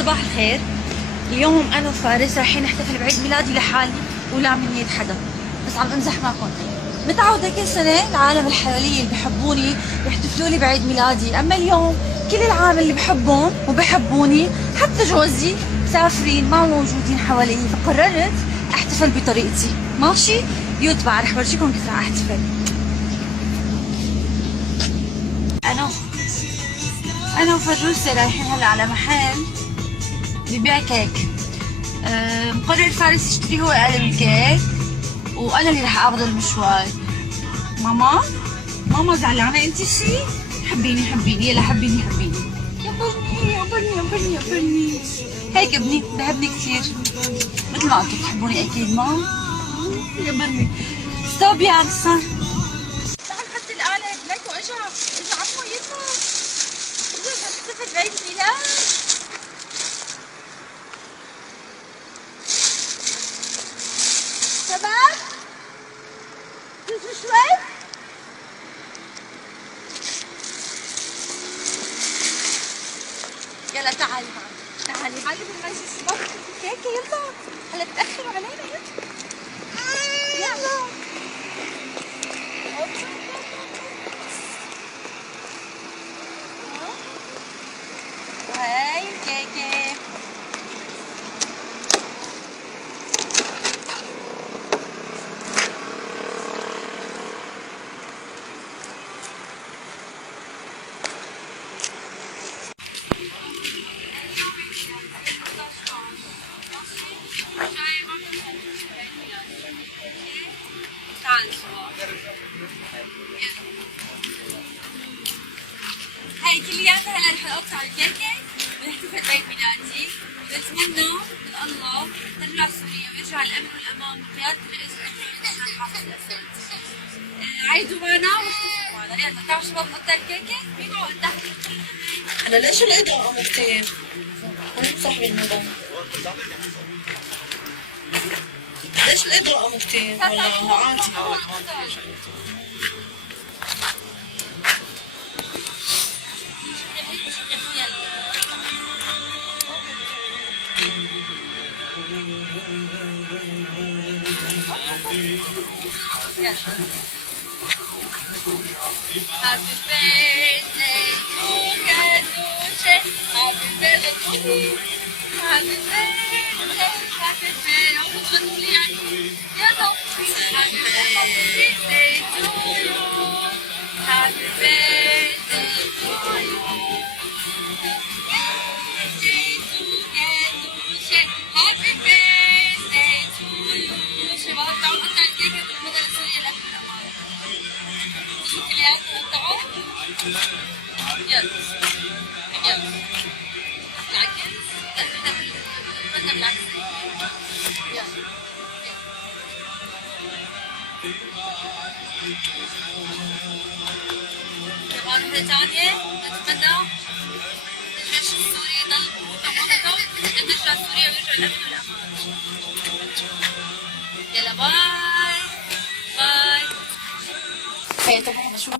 صباح الخير. اليوم انا وفارس رايحين نحتفل بعيد ميلادي لحالي ولا من يد حدا، بس عم امزح معكم. متعودة كل سنة العالم الحوالي اللي بحبوني يحتفلوا لي بعيد ميلادي، اما اليوم كل العالم اللي بحبهم وبحبوني حتى جوزي مسافرين ما موجودين حوالي، فقررت احتفل بطريقتي. ماشي يوتبع رح برجيكم كيف رح احتفل. انا وفروسة رايحين هلا على محل ببيع كيك. مقرر فارس يشتري هو قالب الكيك وانا اللي رح اخذ المشوار. ماما زعلانه انت شي؟ حبيني يلا حبيني يبرني هيك ابني بحبني كثير مثل ما انتم بتحبوني اكيد. يبرني ستوب يا انسان. تعال حط القالب لك واجا عفوا يطلع احتفل بعيد ميلاد. شباب تجوا شوي. يلا تعالي بالمجلس الشباب كيكه يلا هلا تأخروا علينا. يلا وهاي الكيكه. هاي كلياتها هلا رح اقطع الكيكه ونحتفل بعيد ميلادي، ونتمنى من الله ترجع سوريا ويرجع الامن والامان بقياده الرئيس الدكتور حافظ الاسد. عيدوا معنا واحتفلوا معنا. يلا تعالوا شباب نقطع الكيكه. مين وقتها؟ هلا ليش الإضاءة مو كتير؟ وين صاحبي الموبايل؟ ليش الإضاءة مو كتير؟ ولا عادي؟ Happy birthday to Katusha. Happy birthday. Happy birthday. Happy birthday. يلا. Happy birthday to you. Happy birthday to you. Happy birthday to you. شباب تعالوا نقطع الكيكة بالمدن السورية لأهل الأمان. شو كليات نقطعوا؟ يلا العكس. بدنا بالعكس. يلا كمان وحدة ثانية. نتمنى الجيش السوري يضل بقوته ترجع سوريا ويرجع الأمن والأمان. يلا باي. هي طبعا شو